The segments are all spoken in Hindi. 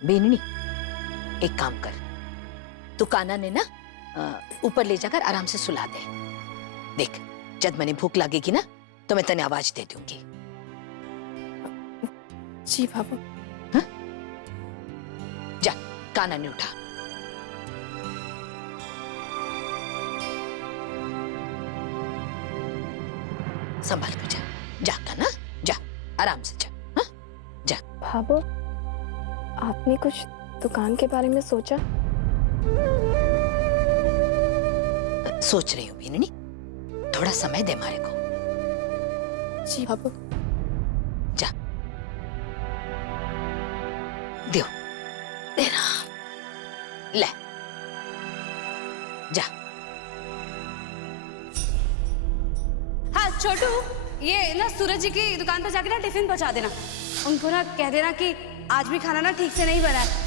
बेननी, एक काम कर, तू काना ने ना ऊपर ले जाकर आराम से सुला दे। देख, जब मैंने भूख लगेगी ना तो मैं तने आवाज दे दूंगी। जी बाबू। हाँ? जा, काना ने उठा। संभाल कर जा, जा काना, जा आराम से जा। हाँ? जा। बाबू, आपने कुछ दुकान के बारे में सोचा? सोच रही हूँ बीननी, थोड़ा समय दे मारे को। जी बाबू। जा, दियो, देना, ले, जा। हाँ छोटू, ये ना सूरज जी की दुकान पर जाके ना टिफिन पहुंचा देना। उनको ना कह देना कि आज भी खाना ना ठीक से नहीं बना है।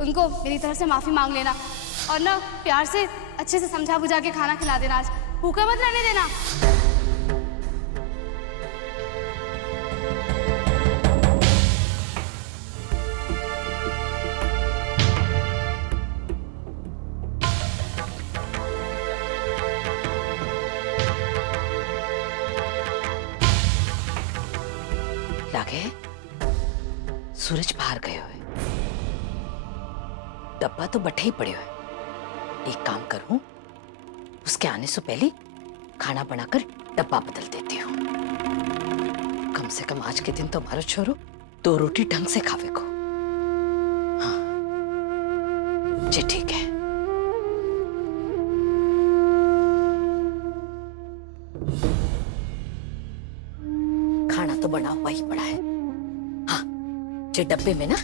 उनको मेरी तरफ से माफी मांग लेना और ना प्यार से अच्छे से समझा बुझा के खाना खिला देना। आज भूखा मत रहने देना। लागे सूरज बाहर गए हुए, डब्बा तो बटे ही पड़े हुए। एक काम करूं, उसके आने से पहले खाना बनाकर डब्बा बदल देती हूँ। कम से कम आज के दिन तो हमारा छोरो 2 रोटी ढंग से खावे को। हाँ जी, ठीक है। खाना तो बना हुआ ही पड़ा है। हाँ, जो डब्बे में ना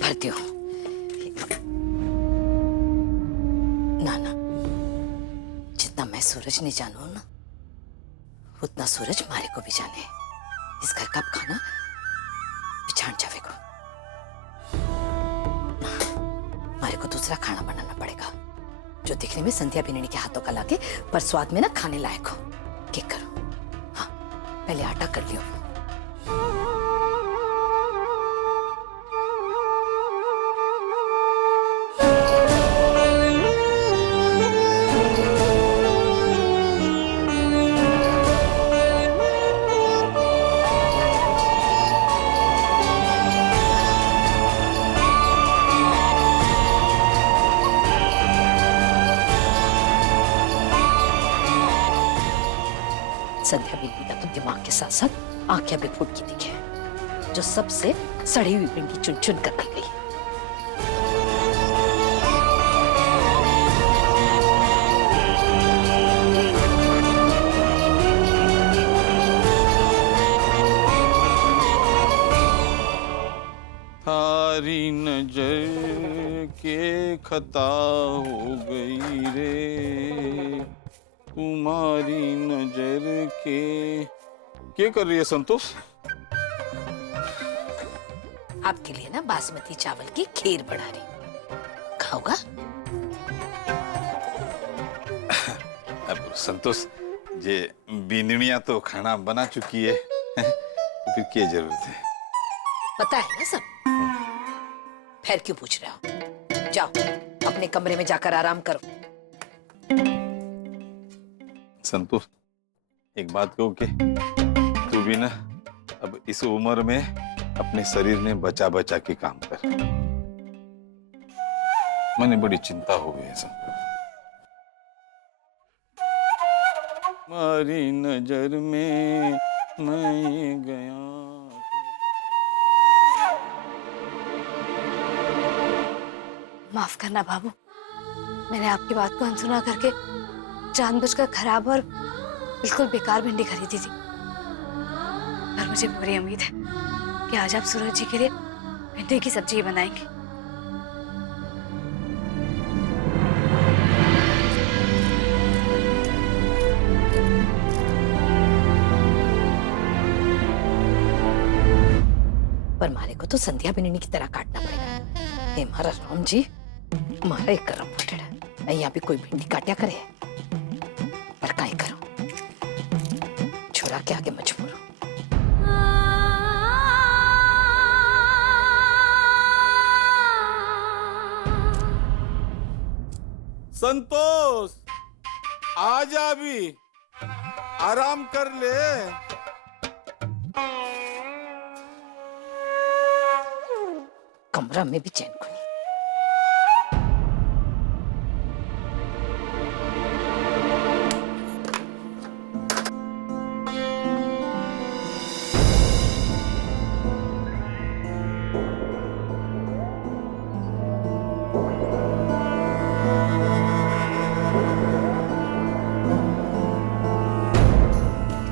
भरती हूँ। ना ना, जितना मैं सूरज नहीं जानू ना, उतना सूरज मारे को भी जाने। इस घर का खाना बिछाण जावे को। मारे को दूसरा खाना बनाना पड़ेगा, जो दिखने में संध्या बिननी के हाथों का लागे पर स्वाद में ना खाने लायक हो। क्या करूं? हाँ, पहले आटा कर लियो। संध्या बिननी का तो दिमाग के साथ साथ आंखें भी फूट की दिखे, जो सबसे सड़ी हुई भिंडी चुन चुन कर गई। थारी नजर के खता हो गई रे, तुम्हारी नजर के। क्या कर रही है संतोष? आपके लिए ना बासमती चावल की खीर बना रही, खाओगा? अब संतोष, जे बिंदनिया तो खाना बना चुकी है, तो फिर क्या जरूरत है? पता है ना सब, फिर क्यों पूछ रहे हो? जाओ अपने कमरे में जाकर आराम करो। संतोष, एक बात कहूं कि तू भी ना अब इस उम्र में अपने शरीर में बचा बचा के काम कर। मैंने बड़ी चिंता हो गई है संतोष। तुम्हारी नजर में मैं गया। माफ करना बाबू, मैंने आपकी बात को अनसुना करके जानबूझकर खराब और बिल्कुल बेकार भिंडी खरीदी थी। पर मुझे पूरी उम्मीद है कि आज आप सूरज जी के लिए भिंडी की सब्जी बनाएंगे। पर मारे को तो संध्या बिननी की तरह काटना पड़ेगा। हे मारा राम जी, मारा एक करम फुटेड़ा। यहाँ भी कोई भिंडी काट्या करे, पर काई करो, छोरा के आगे मजबूर हूं। संतोष, आजा अभी, आराम कर ले। कमरा में भी चैन को नहीं।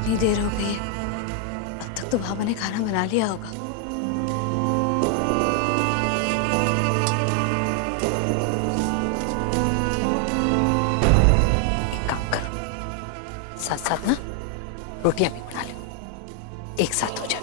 इतनी देर हो गई है, अब तक तो भाभा ने खाना बना लिया होगा। एक काम करो, साथ साथ ना रोटियां भी बना लो, एक साथ हो जाए।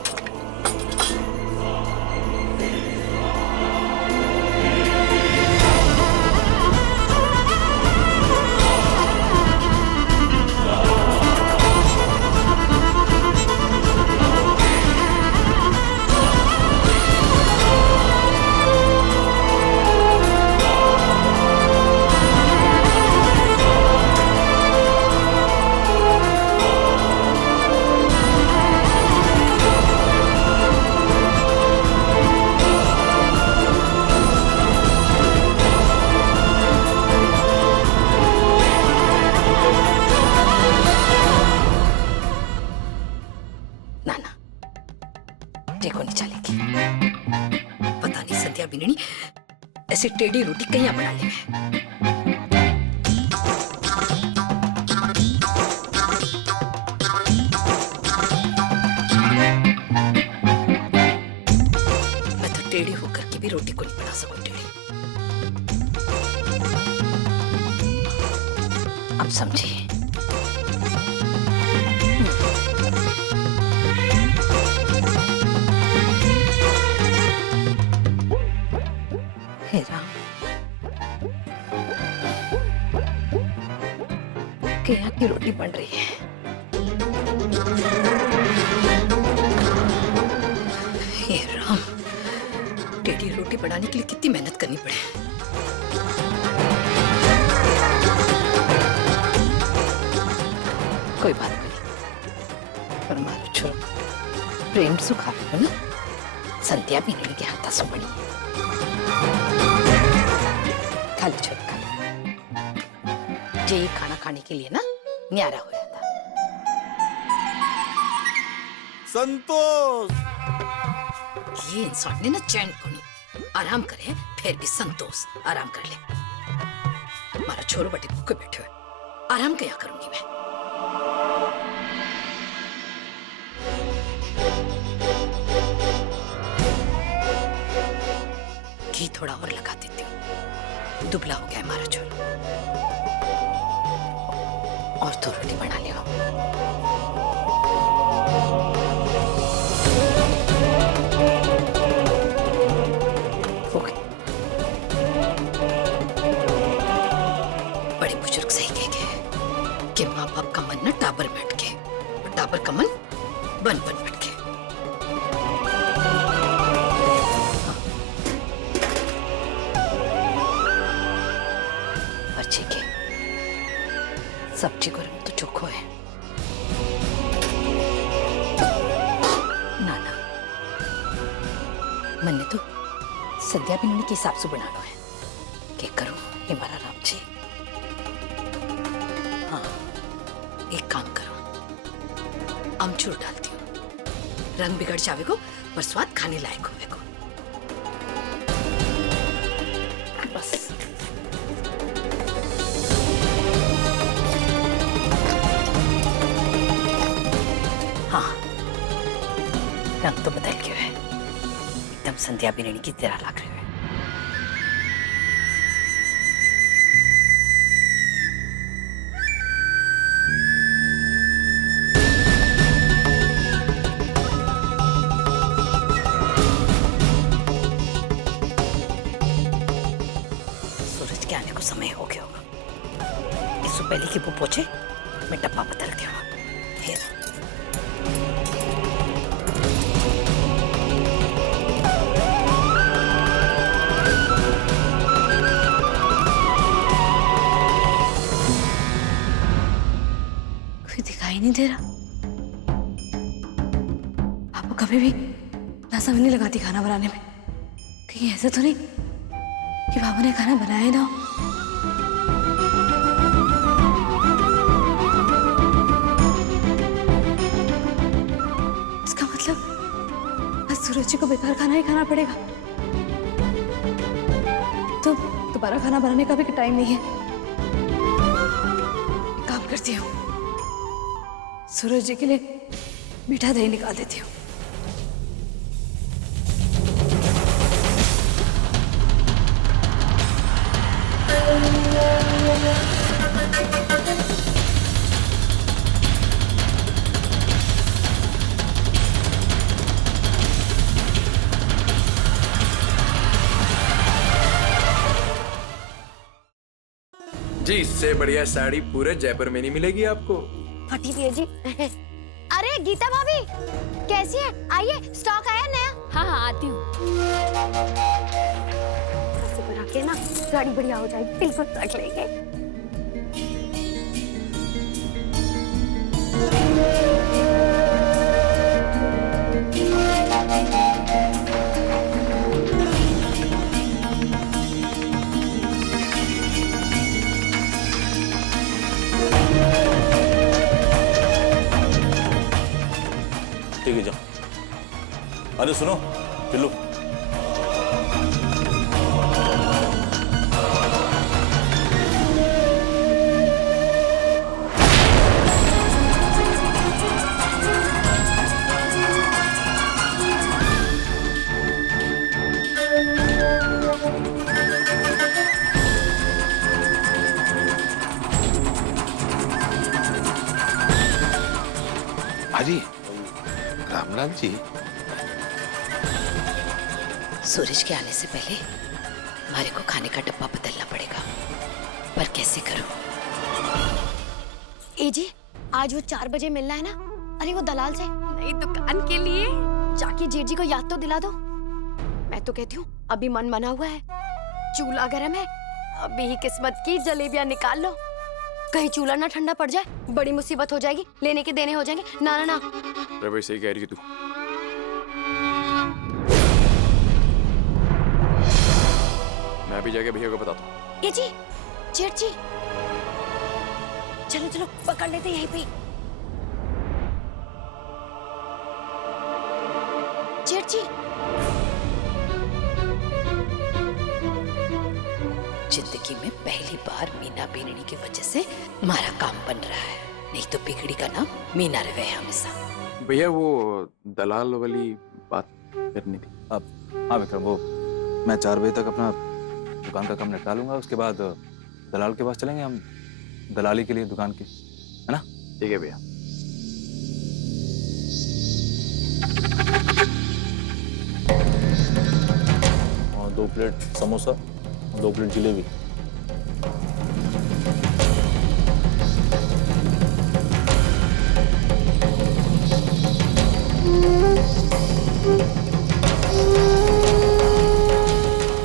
पता नहीं संध्या बिननी ऐसी टेढ़ी रोटी कहीं बना ले। मैं तो टेढ़ी होकर के भी रोटी को नहीं बना सकूं टेढ़ी। अब समझिए। हे राम, के यहाँ की रोटी बन रही है। हे राम, टेढ़ी रोटी बनाने के लिए कितनी मेहनत करनी पड़े। कोई बात नहीं, पर मारो छोड़ो, प्रेम सुखा लो ना। संध्या भी नहीं के हाथ से बनी। खा ले छोड़, खा ले। जे खाना खाने के लिए ना न्यारा हो था। संतोष, ये इंसान ने ना चैन को नहीं, आराम करे फिर भी संतोष आराम कर ले। हमारा छोरो बटे भूखे बैठे हुए, आराम क्या करूंगी मैं। घी थोड़ा और लगा देती हूँ, दुबला हो गया हमारा छोरा। और तो रोटी बना लियो। बड़े बुजुर्ग सही कह गए कि माँ बाप का मन न टाबर बैठ के, और टाबर का मन बन बन बैठ के। अच्छे के सब्जी को रंग तो चोखो है। ना ना, मैंने तो संध्या भी के हिसाब से बनाना है। क्या करूं हमारा राम जी। हाँ, एक काम करो, अमचूर डालती हूँ, रंग बिगड़ जावे को पर स्वाद खाने लायक होवे को। बस हाँ, रंग तो बदल गया है, एकदम संध्या बिननी की तरह लग रही है। सूरज के आने को समय हो गया होगा। इससे पहले कि वो पहुंचे, मैं डब्बा बदलती हूँ। फिर नहीं दे रहा। आपको कभी भी ना समझ नहीं लगाती खाना बनाने में, कहीं ऐसा तो नहीं कि पापा ने खाना बनाया ही ना हो। इसका मतलब आज सूरज जी को बेकार खाना ही खाना पड़ेगा, तो दोबारा खाना बनाने का भी टाइम नहीं है। एक काम करती हूँ, सूरज जी के लिए मीठा दही निकाल देती हूँ। जी इससे बढ़िया साड़ी पूरे जयपुर में नहीं मिलेगी आपको। फटी हुई है जी। अरे गीता भाभी कैसी है? आइए, स्टॉक आया नया। हाँ हाँ आती हूँ। घर से बना के ना गाड़ी बढ़िया हो जाएगी, बिल्कुल रख लेंगे। ठीक है जाओ। अरे सुनो पिल्लू, अरे रामलाल जी, सूरज के आने से पहले हमारे को खाने का डब्बा बदलना पड़ेगा, पर कैसे करूं? ए जी, आज वो 4 बजे मिलना है ना। अरे वो दलाल से नई दुकान के लिए जाके जेठ जी को याद तो दिला दो। मैं तो कहती हूँ अभी मन बना हुआ है, चूल्हा गर्म है, अभी ही किस्मत की जलेबियां निकाल लो। कहीं चूल्हा ना ठंडा पड़ जाए, बड़ी मुसीबत हो जाएगी, लेने के देने हो जाएंगे। ना ना ना। अरे भाई सही कह रही है तू। मैं भी जाके भैया को बताता हूँ। ये जी, जेठ जी, चलो चलो पकड़ लेते यहीं पे। जेठ जी, जिंदगी में पहली बार मीना बेननी की वजह से हमारा काम बन रहा है, नहीं तो बिगड़ी का नाम मीना रहे हमेशा। भैया वो दलाल वाली बात करनी थी। अब हाँ विक्रम, वो मैं 4 बजे तक अपना दुकान का काम निपटा लूंगा, उसके बाद दलाल के पास चलेंगे हम दलाली के लिए दुकान की, है ना? ठीक है भैया। और 2 प्लेट समोसा और 2 प्लेट जलेबी।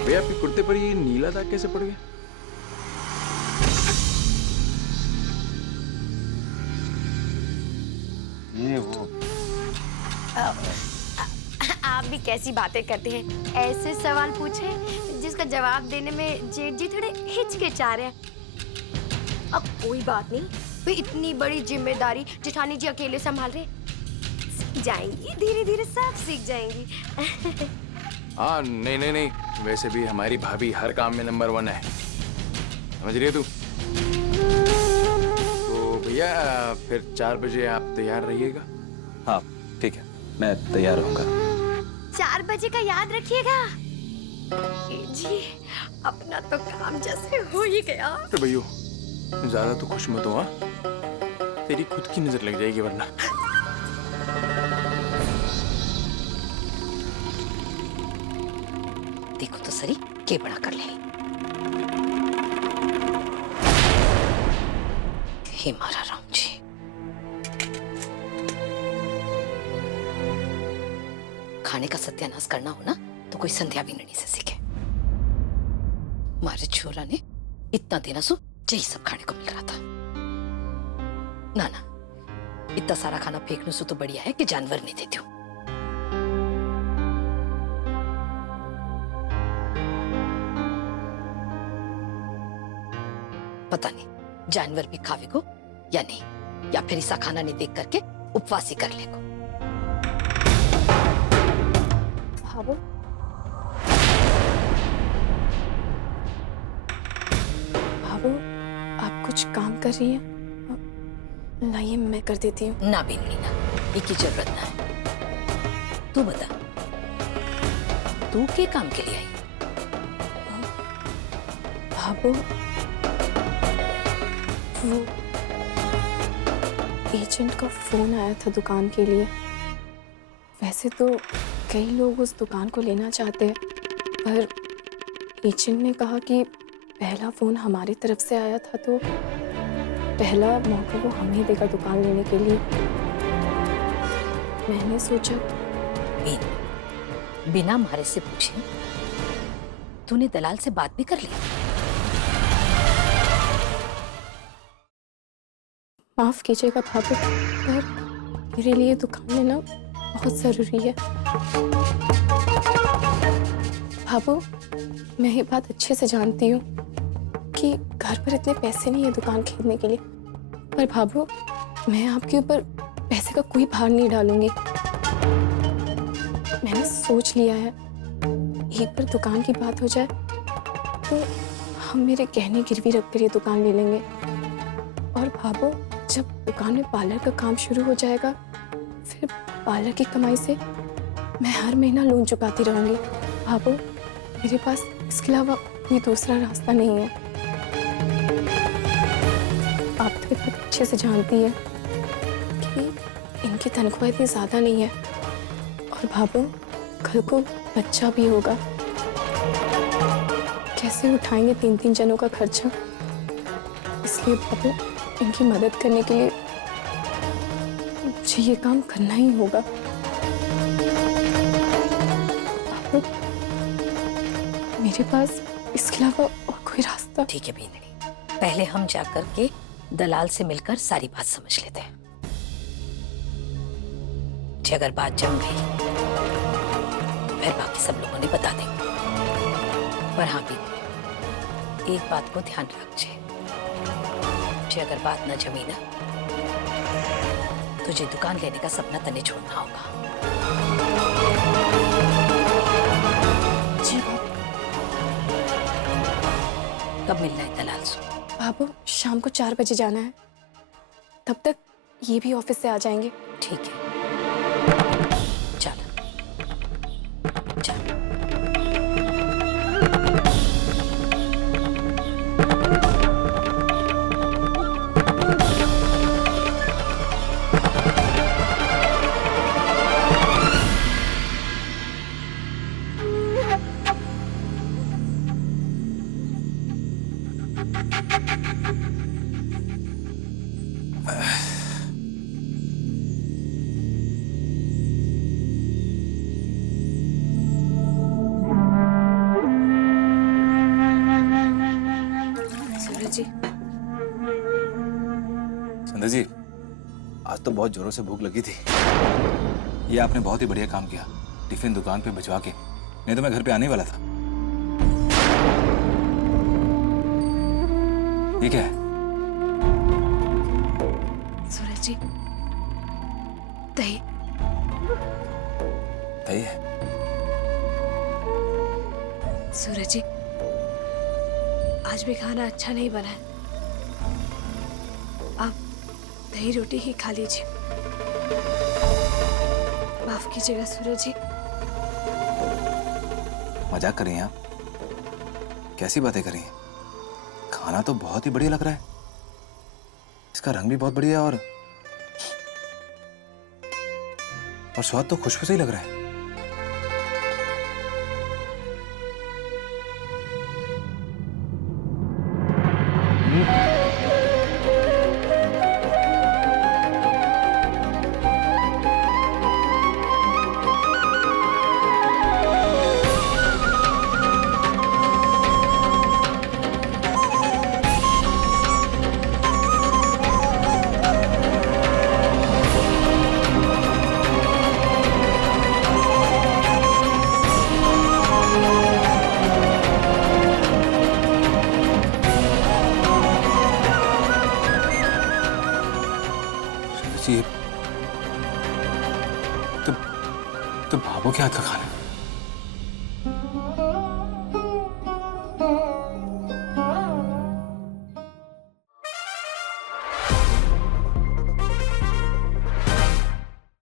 भैया आपके कुर्ते पर ये नीला दाग कैसे पड़ गया? ये वो आप भी कैसी बातें करते हैं? ऐसे सवाल पूछे जिसका जवाब देने में जेठ जी थोड़े हिचकिचा रहे हैं। अब कोई बात नहीं, भाई इतनी बड़ी जिम्मेदारी जेठानी जी अकेले संभाल रहे, सीख जाएंगी, धीरे धीरे सब सीख जाएंगी। हाँ नहीं नहीं नहीं, वैसे भी हमारी भाभी हर काम में नंबर 1 है, समझ रही है तू? तो भैया फिर 4 बजे आप तैयार रहिएगा। हाँ ठीक है, मैं तैयार रहूंगा। 4 बजे का याद रखिएगा। जी अपना तो काम जैसे हो ही गया। अरे भैया ज्यादा तो खुश मत हो, हाँ? तेरी खुद की नजर लग जाएगी वरना। देखो तो सही के बड़ा कर ले। हे मारा राम जी, खाने का सत्यानाश करना हो ना तो कोई संध्या बिननी से सीखे। मारे छोरा ने इतना देना सो यही सब खाने को मिल रहा था। ना ना, इतना सारा खाना फेंकने से तो बढ़िया है कि जानवर नहीं देती हूँ। पता नहीं जानवर भी खावे को या नहीं, या फिर ऐसा खाना नहीं देख करके उपवास ही कर ले को। भाभो, भाभो, आप कुछ काम कर रही हैं? लाइए मैं कर देती हूँ। ना बेन मीना, ये की जरूरत ना है। तू बता, तू के काम के लिए आई? भाभो, वो एजेंट का फोन आया था दुकान के लिए। वैसे तो कई लोग उस दुकान को लेना चाहते हैं, पर एजेंट ने कहा कि पहला फोन हमारी तरफ से आया था तो पहला मौका वो हमें देगा दुकान लेने के लिए। मैंने सोचा बिना हमारे से पूछे तूने दलाल से बात भी कर ली? माफ कीजिएगा भाभी, पर मेरे लिए दुकान लेना बहुत जरूरी है। भाभो, मैं ये बात अच्छे से जानती हूँ कि घर पर इतने पैसे नहीं है दुकान खरीदने के लिए, पर भाभो मैं आपके ऊपर पैसे का कोई भार नहीं डालूंगी। मैंने सोच लिया है, एक बार दुकान की बात हो जाए तो हम मेरे गहने गिरवी रख कर ये दुकान ले लेंगे। और भाभो, जब दुकान में पार्लर का काम शुरू हो जाएगा, फिर पार्लर की कमाई से मैं हर महीना लोन चुकाती रहूंगी। भाभो, मेरे पास इसके अलावा कोई दूसरा रास्ता नहीं है। आप तो इतना अच्छे से जानती है कि इनकी तनख्वाह इतनी ज्यादा नहीं है, और भाभो कल को बच्चा भी होगा, कैसे उठाएंगे 3-3 जनों का खर्चा। इसलिए भाभो, इनकी मदद करने के लिए मुझे ये काम करना ही होगा। भाभो, मेरे पास इसके अलावा और कोई रास्ता? ठीक है बीनड़ी, पहले हम जाकर के दलाल से मिलकर सारी बात समझ लेते हैं। जी अगर बात जम गई फिर बाकी सब लोगों ने बता देंगे। पर हाँ बीनड़ी, एक बात को ध्यान रखिए, जी अगर बात न जमी ना, तुझे दुकान लेने का सपना तने छोड़ना होगा। जी भाभी। कब मिलना है दलाल से? भाभो, शाम को 4 बजे जाना है, तब तक ये भी ऑफिस से आ जाएंगे। ठीक है, चलो चलो। सूरज जी, संध्या जी, आज तो बहुत जोरों से भूख लगी थी। ये आपने बहुत ही बढ़िया काम किया, टिफिन दुकान पे भिजवा के, नहीं तो मैं घर पे आने ही वाला था। ये क्या है? सूरज जी, दही। दही है? सूरज जी, आज भी खाना अच्छा नहीं बना है, आप दही रोटी ही खा लीजिए। माफ कीजिएगा सूरज जी। मजाक कर रही हैं आप? कैसी बातें कर रही हैं? खाना तो बहुत ही बढ़िया लग रहा है, इसका रंग भी बहुत बढ़िया है, और स्वाद तो खुशबू से ही लग रहा है। जी तो भाभो के हाथ का खाना